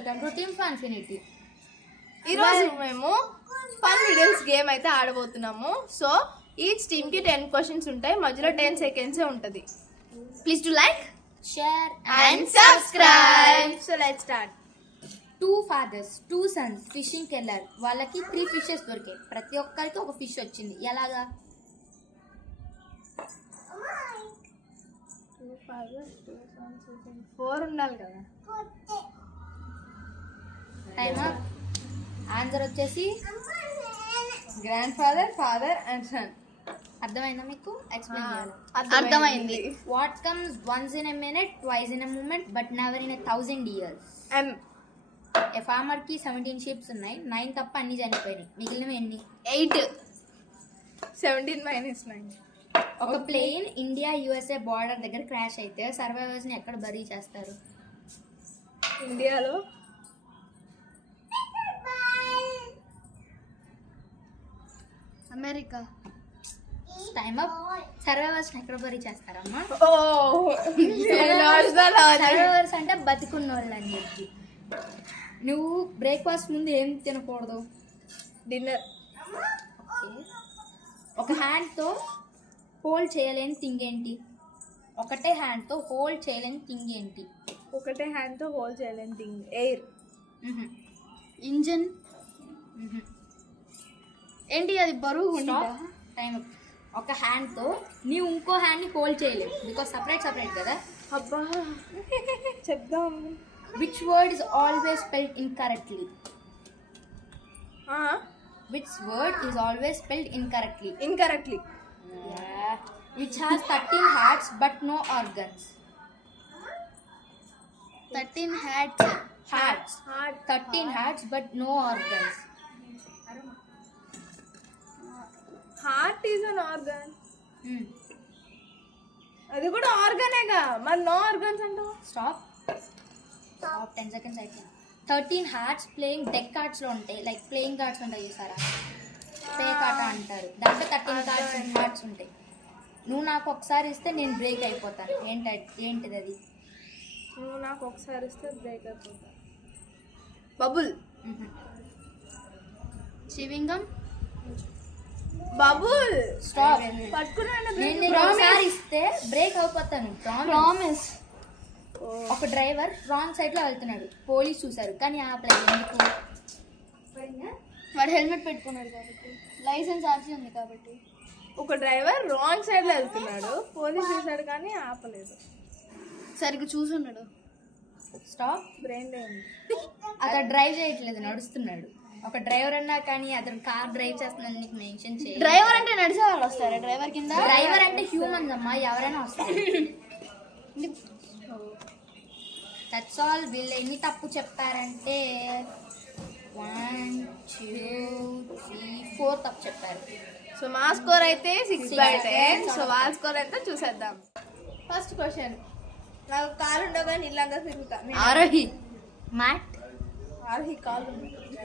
Welcome to team ఫన్ఫినిటీ. ఈరోజు మేము fun riddles game అయితే ఆడబోతున్నాము. సో ఈచ్ టీమ్ కి 10 క్వశ్చన్స్ ఉంటాయి, మధ్యలో 10 సెకండ్స్ ఉంటుంది. Please to like, share and subscribe. So let's start. 2 fathers 2 sons fishing కెళ్ళారు. వాళ్ళకి 3 fishes దొరికాయి. ప్రతి ఒక్కరికి ఒక ఫిష్ వచ్చింది. ఎలాగా? 2 fathers 2 sons 4 ఉండాలి కదా. Time up. ఆన్సర్ వచ్చేసి grandfather, father and son. అర్థమైందా మీకు? ఎక్స్ప్లెయిన్ చేయాలి. అర్థమైంది. What comes once in a minute, twice in a moment, but never in a 1000 years. A farmer కి 17 షిప్స్ ఉన్నాయి. 9 తప్ప అన్ని చనిపోయినాయి. మిగిలినవి ఎన్ని? 8. 17 - 9. ఒక ప్లేన్ ఇండియా యుఎస్ఏ బార్డర్ దగ్గర క్రాష్ అయితే సర్వైవర్స్ ని ఎక్కడ బరీ చేస్తారు? ఇండియాలో. అమెరికా. Time up. సర్వైవర్స్ ని ఎక్కడ బరీ చేస్తారమ్మా? సర్వైవర్స్ అంటే బతికున్నోళ్ళు అని చెప్పి. నువ్వు బ్రేక్ఫాస్ట్ ముందు ఏం తినకూడదు? డిన్నర్. ఒక హ్యాండ్ తో హోల్డ్ చేయలేని థింగ్ ఏంటి? ఒకటే హ్యాండ్ తో హోల్డ్ చేయలేని థింగ్ ఏంటి? ఒకటే హ్యాండ్ తో హోల్డ్ చేయలేని థింగ్ ఎయిర్. ఇంజన్. ఏంటి అది? బరువు. టైం. ఒక హ్యాండ్ తో నీవు ఇంకో హ్యాండ్ ని హోల్డ్ చేయలేవు, బికాస్ సపరేట్ కదా. అబ్బా చెప్దాం. Which word is always spelled incorrectly? Which word is always spelled incorrectly? Incorrectly. Yeah. Which has 13 hearts but no organs? 13 hearts. Hearts. 13 hearts but no organs. Heart is an organ. Hmm. అది కూడా ఆర్గానేగా, మరి no organs అంటావు. Stop. 10 seconds అయిపోయింది. 13 hearts playing deck cards లో ఉంటాయి. Like playing cards ఉంటాయి చూసారా, పేక్ ఆట అంటారు. దాంట్లో 13 కార్డ్స్ ఉంటాయి. నువ్వు నాకు ఒకసారి ఇస్తే నేను బ్రేక్ అయిపోతాను. ఏంటిది అది? నువ్వు నాకు ఒకసారి ఇస్తే బ్రేక్ అయిపోతా. బబుల్. చివింగం. బబుల్. స్టాప్. పట్టుకున్నాను. నేను నీకు ఒకసారి ఇస్తే బ్రేక్ అయిపోతాను. ప్రామిస్. ఒక డ్రైవర్ రాంగ్ సైడ్ లో వెళ్తున్నాడు. పోలీస్ చూసారు కానీ ఆపలేదు. ఎందుకు? వాడు హెల్మెట్ పెట్టుకున్నాడు కాబట్టి, లైసెన్స్ ఆర్సీ ఉంది కాబట్టి. ఒక డ్రైవర్ రాంగ్ సైడ్ లో వెళ్తున్నాడు, పోలీస్ చూసాడు కానీ ఆపలేదు. సరిగ్గా చూసున్నాడు. స్టాప్. బ్రెయిన్ ఉంది. అతను డ్రైవ్ చేయట్లేదు, నడుస్తున్నాడు. ఒక డ్రైవర్ అన్నా కానీ అతను కార్ డ్రైవ్ చేస్తున్నాడు. నీకు మెన్షన్ చేయాలి. డ్రైవర్ అంటే నడిచే వాళ్ళు వస్తారా? డ్రైవర్ కింద. డ్రైవర్ అంటే హ్యూమన్స్ అమ్మా, ఎవరైనా వస్తారు. That's all. వీళ్ళు ఎన్ని తప్పు చెప్పారంటే 1 2 3 4 తప్పు చెప్పారు. సో మా స్కోర్ అయితే 6/10. సో వాళ్ళ స్కోర్ అయితే చూసేద్దాం. First question. నాకు కాలు ఉండగా నీళ్ళంతా తిరుగుతా. ఆరోహి. మ్యాట్. ఆరోహి కాలు.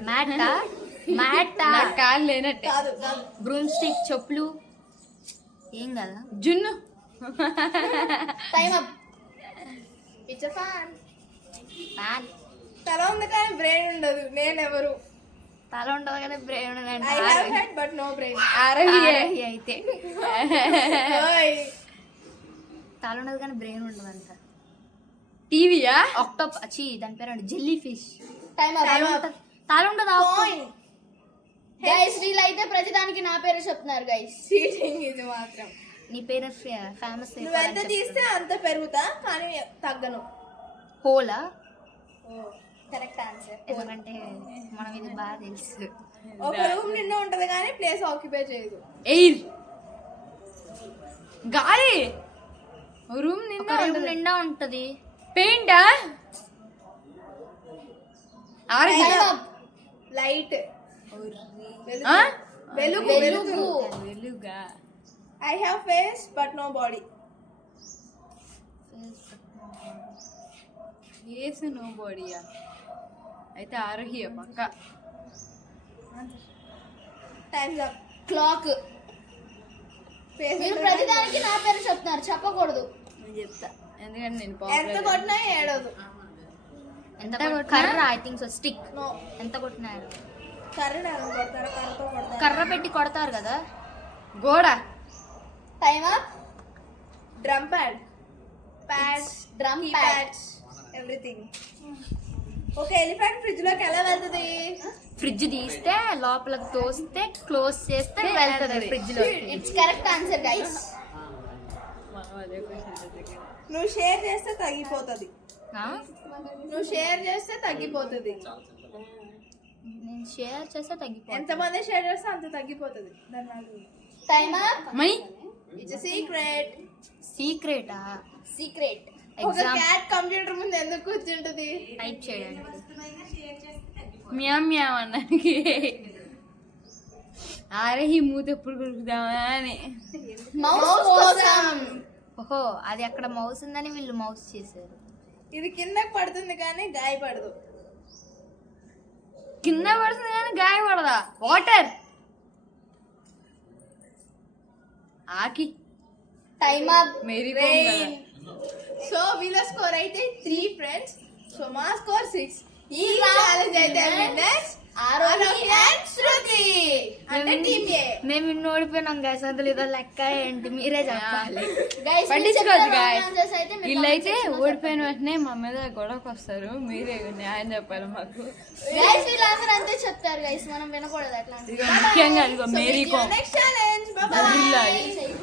మ్యాటా? మ్యాటా? కాలు లేనట్టే. కాదు. Broom stick. చెప్పులు. ఏం కదా? జున్ను. Time up. It's fan. Fan. తల ఉంది కానీ బ్రెయిన్ ఉండదు. నేనెవరు? తల ఉండదు కానీ బ్రెయిన్ ఉండదు. I have head but no brain. Aarohi అయితే తల ఉండదు కానీ బ్రెయిన్ ఉండదు అంట. టీవీయా? ఆక్టోపస్. అచ్చి దాని పేరు జెల్లీ ఫిష్. టైం తల ఉండదు. గైస్ వీళ్ళైతే ప్రతిదానికి నా పేరు చెప్తున్నారు గైస్. చీటింగ్ ఇది మాత్రం. నీ పేరు ఫేమస్. నువ్వు ఎంత తీస్తే అంత పెరుగుతా కానీ తగ్గను. హోలా? Correct answer. ఎందుకంటే మనం ఇది బాగా తెలుసు. ఒక రూమ్ నిండా ఉంటది కానీ ప్లేస్ ఆక్యుపై చేయదు. ఎయిర్. గాలి. రూమ్ నిండా ఉంటది. పెయింటా? లైట్. వెలుగా. I have face but no body. Face no బాడీయా? అయితే ఆరోహి పక్క. Time's up. క్లాక్. మీరు ప్రతిదానికి నా పేరు చెప్తున్నారు, చెప్పకూడదు. నేను చెప్తా ఎందుకంటే నేను ఎంత కొట్టినా ఏడవదు. ఎంత కర్ర I think so stick. No ఎంత కొట్టినారు? కర్రతో కొడతారు. కర్ర పెట్టి కొడతారు కదా. గోడ. Time up. Drum pad. Pads, Drum key pad. pads, everything. Okay, elephant fridge లోకి ఎలా వెళ్తుంది? ఫ్రిడ్జ్ తీస్తే లోపలికి తోస్తే క్లోజ్ చేస్తే వెళ్తుంది ఫ్రిడ్జ్ లో. It's correct answer guys. నువ్వు షేర్ చేస్తే తగ్గిపోతుంది. నువ్వు షేర్ చేస్తే తగ్గిపోతుంది. నేను షేర్ చేస్తే తగ్గిపోతుంది. ఎంతమంది షేర్ చేస్తే అంత తగ్గిపోతుంది. Time up. My it's secret. సీక్రెటా? సీక్రెట్. ఒక ఎగ్జామ్ క్యాట్ కంప్యూటర్ ముందు ఎందుకు కూర్చుంటది? టైప్ చేయడానికి. మ్యామ్ మ్యామ్ అన్నానికి అరే ఈ మూత ఎప్పుడు కొరుకుదామా అని. మౌస్ కోసం. ఓహో, అది అక్కడ మౌస్ ఉందని వీళ్ళు మౌస్ చేశారు. ఇది కిందకి పడుతుంది కానీ గాయపడదు. కింద పడుతుంది కానీ గాయపడదా? వాటర్. ఆకి టైమ్ అప్. మేరీ Rain. సో వీళ్ళ స్కోర్ అయితే 3 ఫ్రెండ్స్. సో మా స్కోర్ 6. ఈ ఛాలెంజ్ అయితే winners ఆరోహి and శృతి అంటే టీమ్ ఏ. మేము ఇన్ని ఓడిపోయినాం గైస్, అందులో ఏదో లెక్క ఏంటి మీరే చెప్పాలి. గైస్ పట్టించుకోవద్దు guys. అయితే మీరు వీళ్ళైతే ఓడిపోయిన వెంటనే మా మీద గొడవకు వస్తారు. మీరే న్యాయం చెప్పాలి మాకు. గైస్ వీళ్ళందరూ అంతే చెప్తారు గైస్, మనం వినకూడదు అట్లాంటి. ఇదిగో ముఖ్యంగా ఇదిగో Mary Kom next challenge. Bye gorilla. Bye.